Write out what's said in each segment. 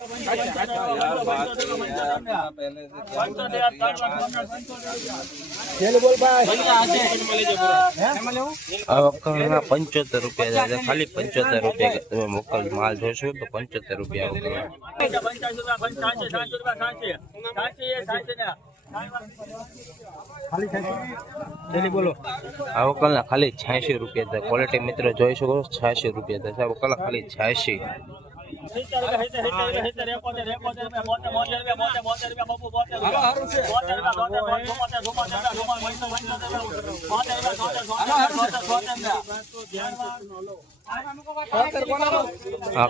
वकलना 75 रुपया जाए छे, खाली 75 रुपया तमे वकल माल जोशो तो 75 रुपया वकल। आ वकलना खाली 86 रुपया था। क्वॉलिटी मित्र जोई शको 86 रुपया था। वकल खाली 86।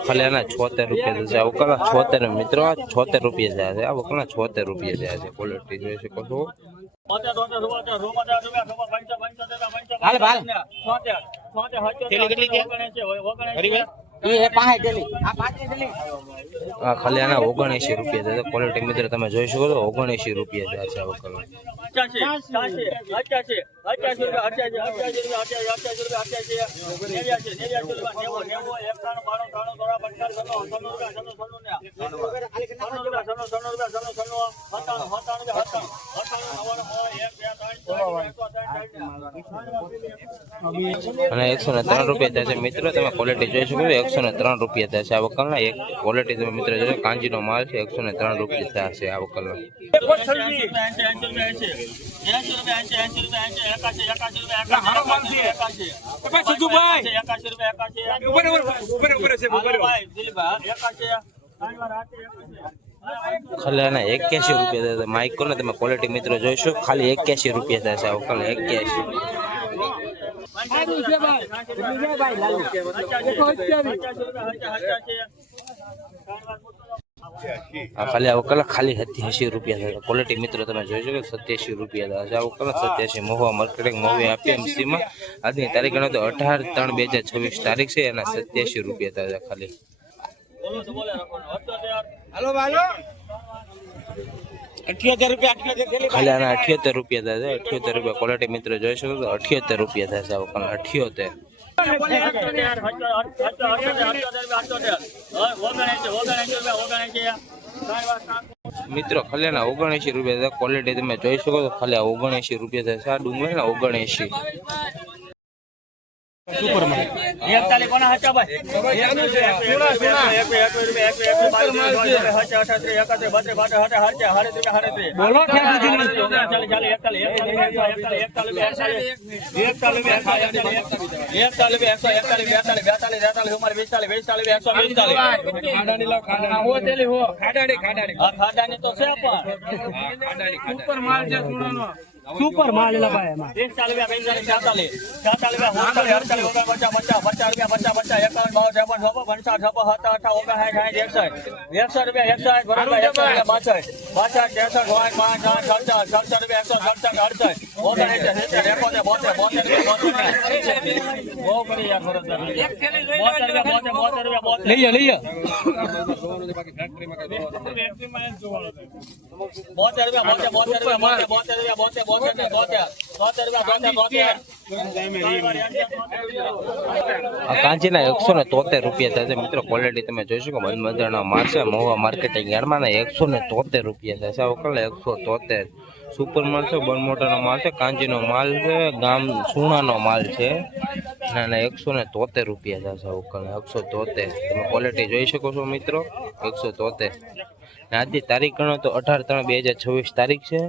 खाली 76 रुपया है। वकल 76 मित्रों 76 रुपया जाए। वकल 76 रुपया जाए। क्वॉलिटी जोई शको छो। खाली 79 रुपया है। क्वॉलिटी मित्र तमे जोई शको छो 79 रुपया जाए छे वकल। અને 103 રૂપિયા થાય છે મિત્રો। તમે ક્વોલિટી જોઈ શકો છો 103 રૂપિયા થાય છે આ વકલના। એક ક્વોલિટી તમે મિત્રો જોજો કાંજીનો માલ છે 103 રૂપિયા થાય છે આ વકલના। खाली 81 रुपया था। माइको ने तमे क्वॉलिटी मित्रों जोईशो खाली 81 रुपया था। वकल 81 खाली वकल खाली 87 रुपया था। क्वॉलिटी मित्रों तमे जोई शको 87 रुपया था। वकल 87 महुआ मार्केटिंग महुआ एपीएमसी में आज की तारीख गणो तो 18/3/2026 तारीख से 87 रुपया था खाली। हेलो हेलो 78 रुपया खाली 78 रुपया था। 78 रुपया क्वॉलिटी मित्र जोई शको तो 78 रुपया था। वकल 78 मित्रों खाली 79 रुपया था। क्वॉलिटी तमे जोई शको तो खाली 79 रुपया था। डूंगळी 79 सुपर माल एक ताले कोना हचा भाई सुना सुना एक रुपया 78 बोलो क्या चले चले एक ताले हमारे 20 ताले 120 खाडानी लो खाडानी हो तेली हो खाडानी तो से अपन सुपर माल जे सुनो सुपर माल लगाया है 1 ताले 20 ताले 4 ताले 4 ताले 8 ताले 8 ताले होगा 50 50 रुपया 50 50 51 52 53 54 55 58 59 60 61 रुपया 61 62 रुपया 167 कांची 173 रुपया था मित्रों। क्वॉलिटी तमे जोई शको बनमदाना माल छे महुआ मार्केटिंग यार्ड में 173 रुपया था। वकल 173 सुपर माल छे बनमोटानो माल छे कांजीनो माल छे गाम सूणानो माल छे 173 रुपया था। वकल 173 तमे क्वॉलिटी जोई शको छो मित्रों 173। आज की तारीख गणो तो 18/3/2026 तारीख है।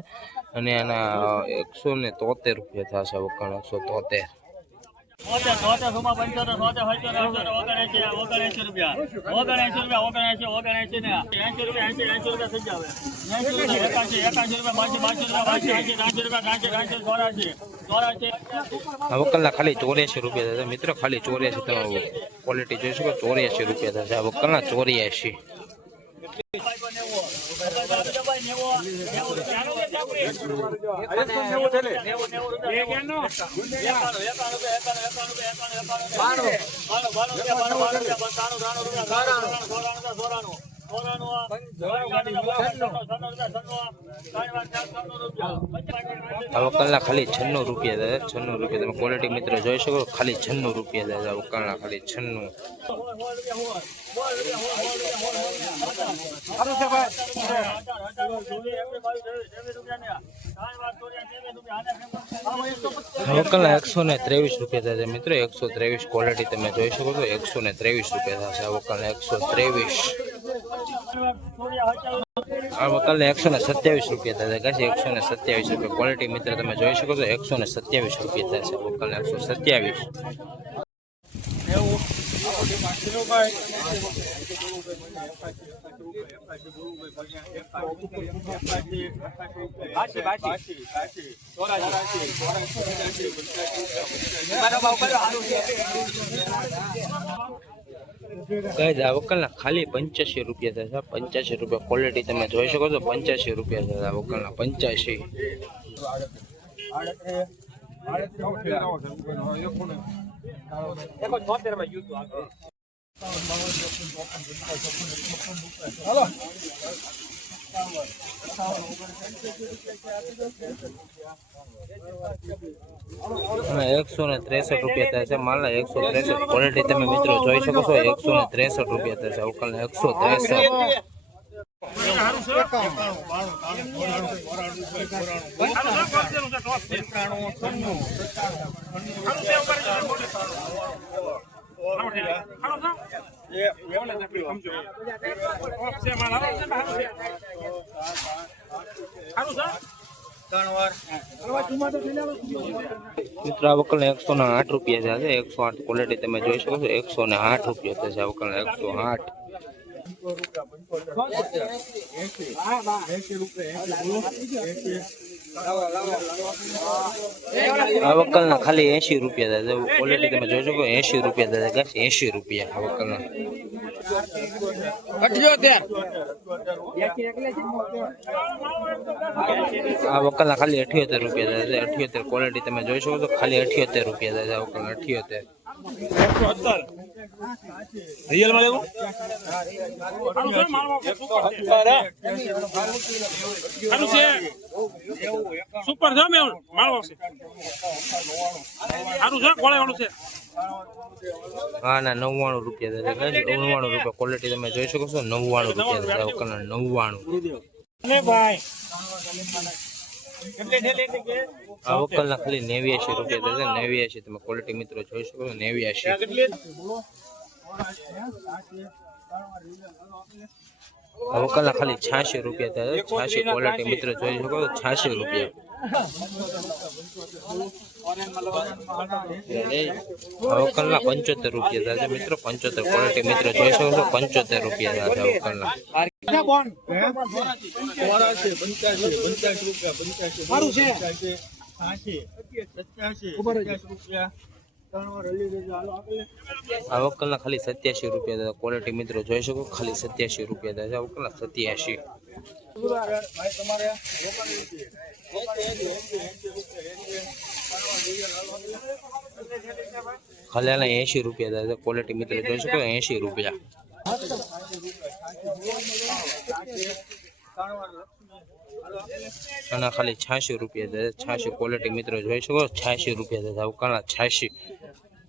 173 रुपया था। वकल 173 वकल खाली 84 रुपया था मित्रों। खाली 84 क्वॉलिटी जोई शको 84 रुपया था। वकल 84 वकल खाली 96 रुपया था। 96 रुपया तमे क्वॉलिटी मित्र जोई शको खाली 96 रुपया था। वकल खाली 96 વકલના 123 રૂપિયા થશે મિત્રો. 123 ક્વોલિટી તમે જોઈ શકો છો. 123 રૂપિયા થશે આ વકલના 123. આ વકલના 127 રૂપિયા થશે ગાઈસ. 127 રૂપિયા ક્વોલિટી મિત્ર તમે જોઈ શકો છો. 127 રૂપિયા થશે વકલના 127. ગાઈસ આ વકલના ખાલી 85 રૂપિયા થશે. 85 રૂપિયા ક્વોલિટી તમે જોઈ શકો છો. 85 રૂપિયા થશે આ વકલના 85. અને 163 રૂપિયા થશે માલના. 163 ક્વોલિટી તમે મિત્રો જોઈ શકો છો. 163 રૂપિયા થશે વકલના 163. મિત્રો આ વકલના 108 રૂપિયા થશે. 108 ક્વોલિટી તમે જોઈ શકો છો. 108 રૂપિયા થશે આ વકલના 108. આ વકલના ખાલી 80 રૂપિયા થશે. ક્વોલિટી તમે જોઈ શકો. 80 રૂપિયા થશે ગાઈસ. 80 રૂપિયા આ વકલના. આ વકલના ખાલી 78 રૂપિયા થશે. 78 ક્વોલિટી તમે જોઈ શકો છો. ખાલી 78 રૂપિયા થશે આ વકલના 78. રિયલ માં લેવું છે સુપર છે મેં માળવો છે સારું છે કોળે વાળું છે. હા ના 99 રૂપિયા થશે. 99 રૂપિયા ક્વોલિટી તમે જોઈ શકો છો. 99 રૂપિયા થશે આ વકલના 99. આ વકલના ખાલી 89 રૂપિયા થશે. 89 તમે ક્વોલિટી મિત્રો જોઈ શકો છો. 89 આ વકલના ખાલી 86 રૂપિયા થશે. 86 ક્વોલિટી મિત્રો જોઈ શકો છો. 86 રૂપિયા. આ વકલના 75 રૂપિયા થશે મિત્રો. 75 ક્વોલિટી મિત્રો જોઈ શકો છો. 75 રૂપિયા થશે વકલના. આ વકલના ખાલી 87 રૂપિયા થશે. ક્વોલિટી મિત્રો જોઈ શકો. ખાલી 87 રૂપિયા થશે આ વકલના 87. ખાલી આના 80 રૂપિયા થશે. ક્વોલિટી મિત્રો જોઈ શકો. 80 રૂપિયા. આના ખાલી 86 રૂપિયા થશે. 86 ક્વોલિટી મિત્રો જોઈ શકો. 86 રૂપિયા થશે આ વકલના 86.